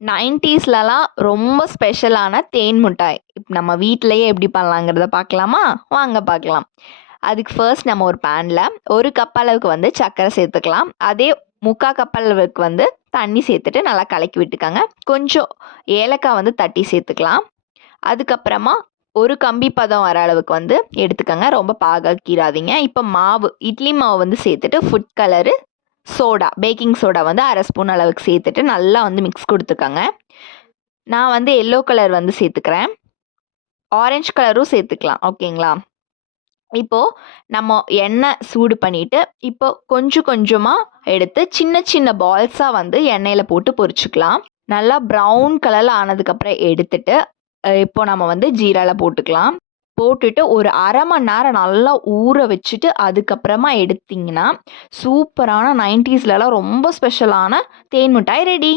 90ஸ்லலாம் ரொம்ப ஸ்பெஷலான தேன் மிட்டாய் நம்ம வீட்டிலேயே எப்படி பண்ணலாங்கிறத பார்க்கலாமா? வாங்க பார்க்கலாம். அதுக்கு ஃபர்ஸ்ட் நம்ம ஒரு பேனில் 1 கப் அளவுக்கு வந்து சர்க்கரை சேர்த்துக்கலாம். அதே 3/4 கப் அளவுக்கு வந்து தண்ணி சேர்த்துட்டு நல்லா கலக்கி விட்டுக்கோங்க. கொஞ்சம் ஏலக்காய் வந்து தட்டி சேர்த்துக்கலாம். அதுக்கப்புறமா ஒரு கம்பி பதம் வர அளவுக்கு வந்து எடுத்துக்கோங்க. ரொம்ப பாகாக்கிடாதீங்க. இப்போ மாவு இட்லி மாவு வந்து சேர்த்துட்டு food colour soda baking soda வந்து 1/2 ஸ்பூன் அளவுக்கு சேர்த்துட்டு நல்லா வந்து மிக்ஸ் கொடுத்துக்கோங்க. நான் வந்து எல்லோ கலர் வந்து சேர்த்துக்கிறேன். ஆரஞ்சு கலரும் சேர்த்துக்கலாம். ஓகேங்களா? இப்போது நம்ம எண்ணெய் சூடு பண்ணிவிட்டு இப்போ கொஞ்சம் கொஞ்சமாக எடுத்து சின்ன சின்ன பால்ஸாக வந்து எண்ணெயில் போட்டு பொரிச்சுக்கலாம். நல்லா ப்ரௌன் கலரில் ஆனதுக்கப்புறம் எடுத்துட்டு இப்போ நம்ம வந்து ஜீராவில் போட்டுக்கலாம். போட்டுட்டு ஒரு 1/2 மணி நேரம் நல்லா ஊற வச்சுட்டு அதுக்கப்புறமா எடுத்திங்கன்னா சூப்பரான 90ஸ்லலாம் ரொம்ப ஸ்பெஷலான தேன் மிட்டாய் ரெடி.